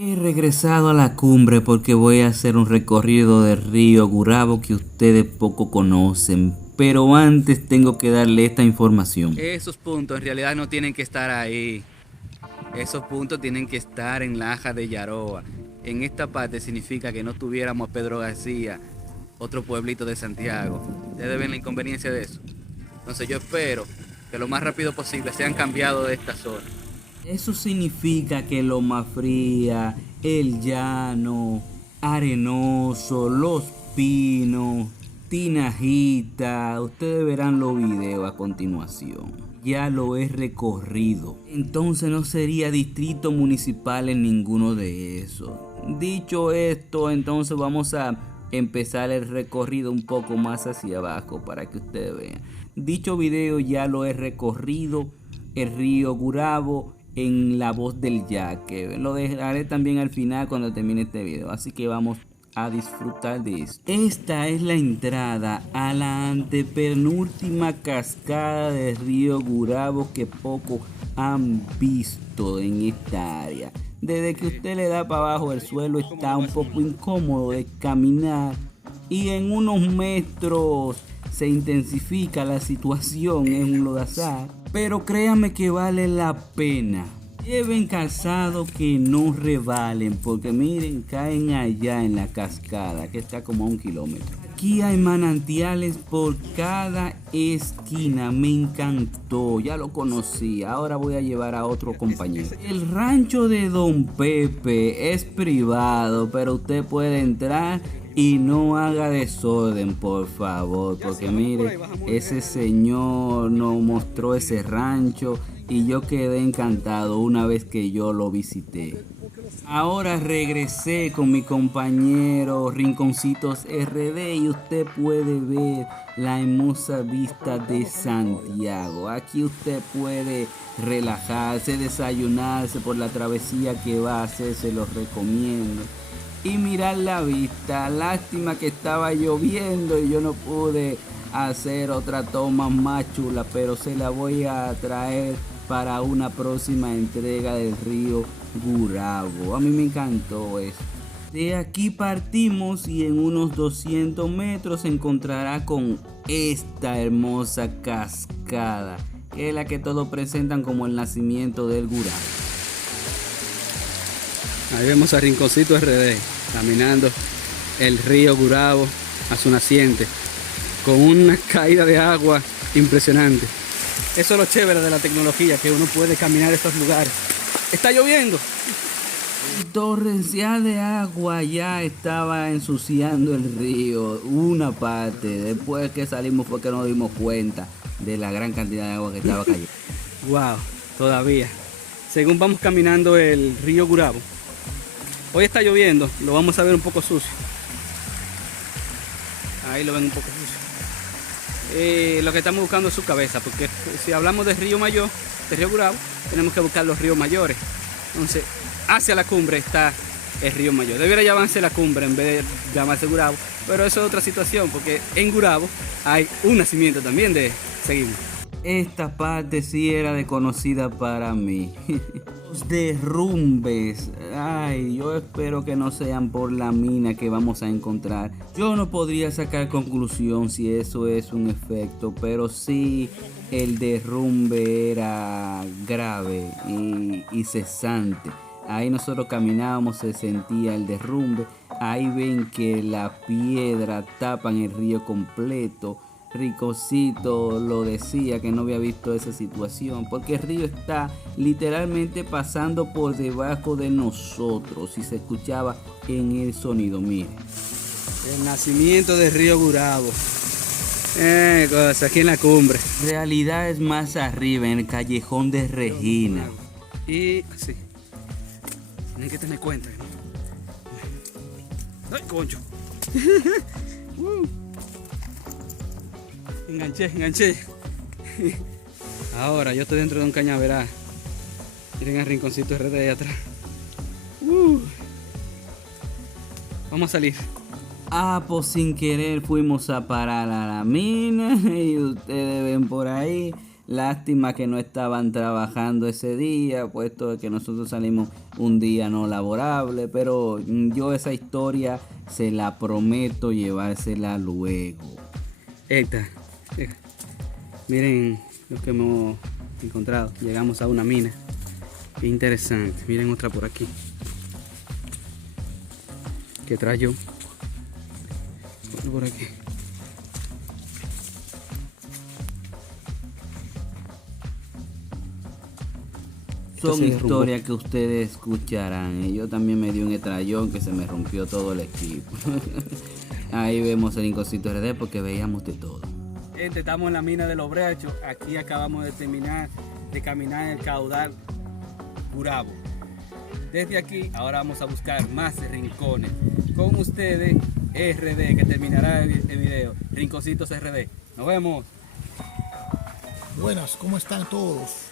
He regresado a la cumbre porque voy a hacer un recorrido del río Gurabo que ustedes poco conocen, pero antes tengo que darle esta información. Esos puntos en realidad no tienen que estar ahí. Esos puntos tienen que estar en Laja de Yaroa. En esta parte significa que no tuviéramos a Pedro García, otro pueblito de Santiago. Ustedes ven la inconveniencia de eso. Entonces yo espero que lo más rápido posible sean cambiados de esta zona. Eso significa que Loma Fría, El Llano, Arenoso, Los Pinos, Tinajita, ustedes verán los videos a continuación. Ya lo he recorrido, entonces no sería distrito municipal en ninguno de esos. Dicho esto, entonces vamos a empezar el recorrido un poco más hacia abajo para que ustedes vean. Dicho video ya lo he recorrido, el río Gurabo, en la voz del Yaque. Lo dejaré también al final cuando termine este video. Así que vamos a disfrutar de esto. Esta es la entrada a la antepenúltima cascada del río Gurabo que poco han visto en esta área. Desde que usted le da para abajo el suelo está un poco incómodo de caminar y en unos metros se intensifica la situación en un lodazal, pero créanme que vale la pena. Lleven calzado que no rebalen, porque miren, caen allá en la cascada que está como a 1 kilómetro. Aquí hay manantiales por cada esquina, me encantó, ya lo conocí, ahora voy a llevar a otro compañero. El rancho de Don Pepe es privado, pero usted puede entrar y no haga desorden, por favor, porque mire, ese señor nos mostró ese rancho y yo quedé encantado una vez que yo lo visité. Ahora regresé con mi compañero Rinconcitos RD y usted puede ver la hermosa vista de Santiago. Aquí usted puede relajarse, desayunarse por la travesía que va a hacer, se los recomiendo. Y mirar la vista, lástima que estaba lloviendo y yo no pude hacer otra toma más chula, pero se la voy a traer para una próxima entrega del río Gurabo. A mí me encantó eso. De aquí partimos y en unos 200 metros se encontrará con esta hermosa cascada, que es la que todos presentan como el nacimiento del Gurabo. Ahí vemos a Rinconcito RD caminando el río Gurabo a su naciente con una caída de agua impresionante. Eso es lo chévere de la tecnología, que uno puede caminar estos lugares. Está lloviendo. El torrencial de agua ya estaba ensuciando el río, una parte. Después que salimos fue que nos dimos cuenta de la gran cantidad de agua que estaba cayendo. Wow, todavía. Según vamos caminando el río Gurabo, hoy está lloviendo, lo vamos a ver un poco sucio. Ahí lo ven un poco sucio. Lo que estamos buscando es su cabeza, porque si hablamos de río mayor, de río Gurabo, tenemos que buscar los ríos mayores. Entonces, hacia la cumbre está el río mayor. Debería llamarse la cumbre en vez de llamarse Gurabo, pero eso es otra situación, porque en Gurabo hay un nacimiento también de seguimos. Esta parte sí era desconocida para mí. Los derrumbes, ay, yo espero que no sean por la mina que vamos a encontrar. Yo no podría sacar conclusión si eso es un efecto, pero sí el derrumbe era grave y cesante. Ahí nosotros caminábamos, se sentía el derrumbe. Ahí ven que la piedra tapan el río completo. Ricocito lo decía que no había visto esa situación porque el río está literalmente pasando por debajo de nosotros y se escuchaba en el sonido. Mire, El nacimiento del río Gurabo. Aquí en la cumbre. realidad es más arriba en el callejón de Regina. Y sí, tienen que tener cuenta. ¡Ay, concho! Enganché. Ahora yo estoy dentro de un cañaveral. Miren el Rinconcito RD ahí atrás. Vamos a salir. Pues sin querer fuimos a parar a la mina y ustedes ven por ahí Lástima que no estaban trabajando ese día, puesto que nosotros salimos un día no laborable, pero yo esa historia se la prometo llevársela luego. Esta, miren lo que hemos encontrado. Llegamos a una mina. Qué interesante. Miren otra por aquí. ¿Qué trae yo? Otra por aquí. Son historias que ustedes escucharán. Yo también me di un estrellón que se me rompió todo el equipo. Ahí vemos el Rinconcito RD porque veíamos de todo. Gente, estamos en la mina de Los Brachos. Aquí acabamos de terminar de caminar el caudal Gurabo. Desde aquí, ahora vamos a buscar más rincones. Con ustedes, RD, que terminará el video. Rinconcitos RD. Nos vemos. Buenas, ¿cómo están todos?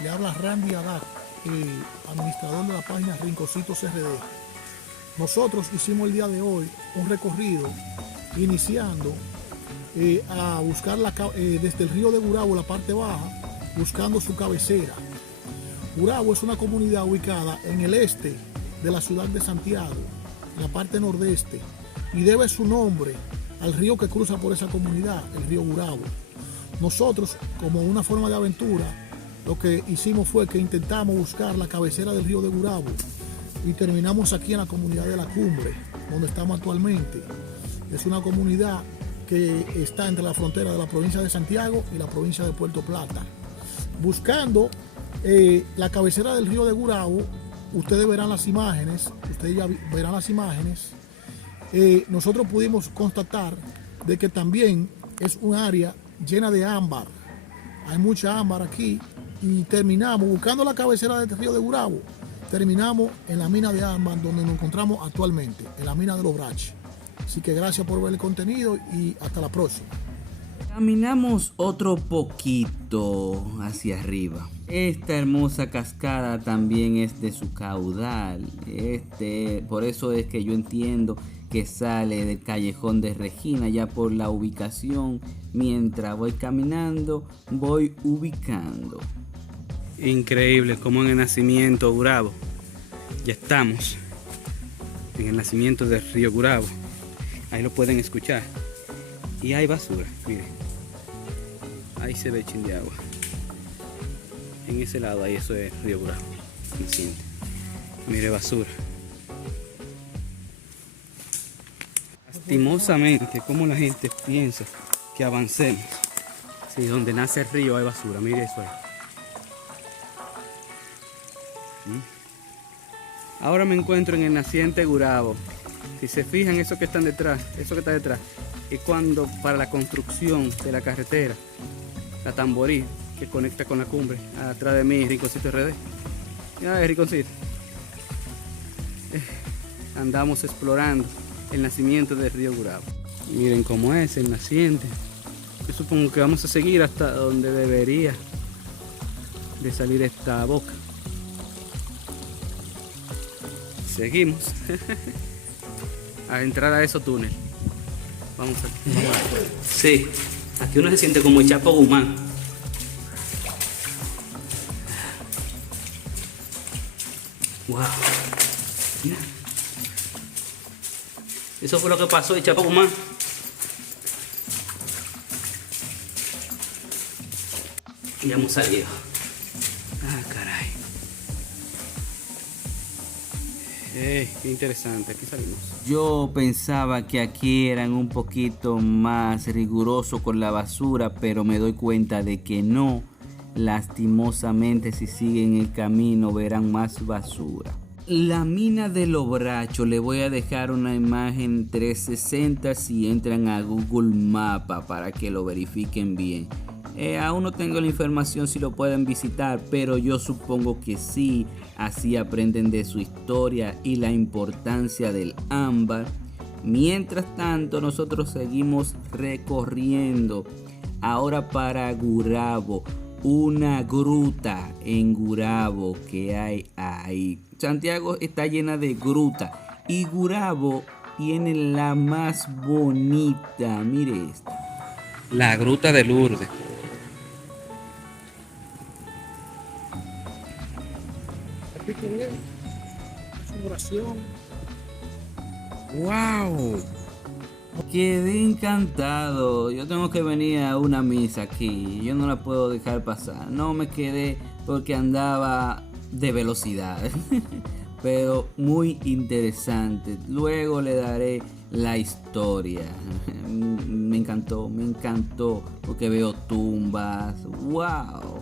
Le habla Randy Haddad, administrador de la página Rinconcitos RD. Nosotros hicimos el día de hoy un recorrido iniciando a buscar desde el río de Gurabo, la parte baja, buscando su cabecera. Gurabo es una comunidad ubicada en el este de la ciudad de Santiago, en la parte nordeste, y debe su nombre al río que cruza por esa comunidad, el río Gurabo. Nosotros, como una forma de aventura, lo que hicimos fue que intentamos buscar la cabecera del río de Gurabo y terminamos aquí en la comunidad de La Cumbre, donde estamos actualmente. Es una comunidad que está entre la frontera de la provincia de Santiago y la provincia de Puerto Plata. Buscando la cabecera del río de Gurabo, ustedes verán las imágenes, nosotros pudimos constatar de que también es un área llena de ámbar. Hay mucha ámbar aquí y terminamos buscando la cabecera del río de Gurabo. Terminamos en la mina de ámbar donde nos encontramos actualmente, en la mina de Los Brachos. Así que gracias por ver el contenido y hasta la próxima. Caminamos otro poquito hacia arriba. Esta hermosa cascada también es de su caudal. Por eso es que yo entiendo que sale del callejón de Regina, ya por la ubicación. Mientras voy caminando, voy ubicando. Increíble como en el nacimiento Gurabo. Ya estamos en el nacimiento del río Gurabo. Ahí lo pueden escuchar. Y hay basura, miren. Ahí se ve chin de agua. En ese lado, ahí eso es río Gurabo. Mire, basura. Lastimosamente, como la gente piensa que avancemos. Sí, donde nace el río hay basura, mire eso ahí. Ahora me encuentro en el naciente Gurabo. Si se fijan, eso que está detrás, es cuando para la construcción de la carretera, la Tamborí, que conecta con la cumbre, atrás de mí, Rinconcito RD. Mira, Rinconcito. Andamos explorando el nacimiento del río Gurabo. Miren cómo es el naciente. Yo supongo que vamos a seguir hasta donde debería de salir esta boca. Seguimos a entrar a esos túneles. Vamos a ver. Sí, aquí uno se siente como el Chapo Guzmán. Wow. Mira. Eso fue lo que pasó el Chapo Guzmán. Y ya hemos salido. Ah, caray. Qué interesante, aquí salimos. Yo pensaba que aquí eran un poquito más rigurosos con la basura, pero me doy cuenta de que no. Lastimosamente, si siguen el camino verán más basura. La mina de Los Brachos, le voy a dejar una imagen 360 si entran a Google Maps para que lo verifiquen bien. Aún no tengo la información si lo pueden visitar, pero yo supongo que sí. Así aprenden de su historia y la importancia del ámbar. Mientras tanto, nosotros seguimos recorriendo. Ahora para Gurabo, una gruta en Gurabo que hay ahí. Santiago está llena de grutas y Gurabo tiene la más bonita. Mire esta. La gruta de Lourdes. en oración. ¡Wow! Quedé encantado. Yo tengo que venir a una misa aquí. Yo no la puedo dejar pasar. No me quedé porque andaba de velocidad. Pero muy interesante. Luego le daré la historia. Me encantó porque veo tumbas. ¡Wow!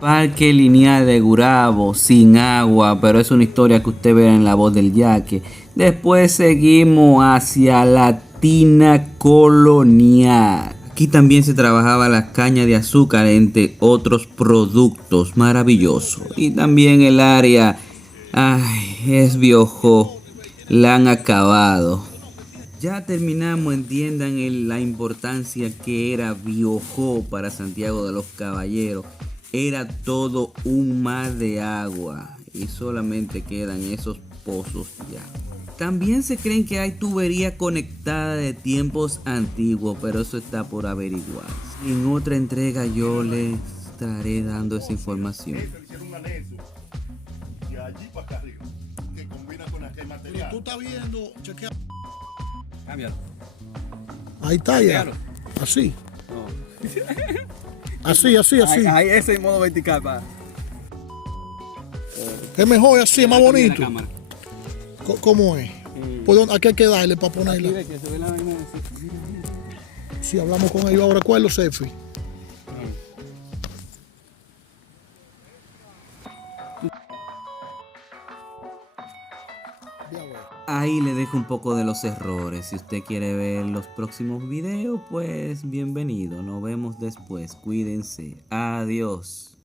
Parque lineal de Gurabo, sin agua, pero es una historia que usted verá en La Voz del Yaque. Después seguimos hacia la tina colonial. Aquí también se trabajaba la caña de azúcar, entre otros productos maravillosos. Y también el área, es Biojó, la han acabado. Ya terminamos, entiendan la importancia que era Biojó para Santiago de los Caballeros. Era todo un mar de agua y solamente quedan esos pozos ya. También se creen que hay tubería conectada de tiempos antiguos, pero eso está por averiguar. En otra entrega yo les estaré dando esa información. Pero tú estás viendo, chequea. Cámbialo. Ahí está ya. Cambialo. Así. No. Así. Ahí ese en modo vertical, pa. Es mejor así, es más También la bonito. cámara. ¿Cómo es? ¿Por dónde? Aquí hay que darle para Aquí ponerla. ve que se ve la vaina así. Si hablamos con ellos ahora, ¿cuál es los selfies? Ahí le dejo un poco de los errores. Si usted quiere ver los próximos videos, pues bienvenido. Nos vemos después. Cuídense. Adiós.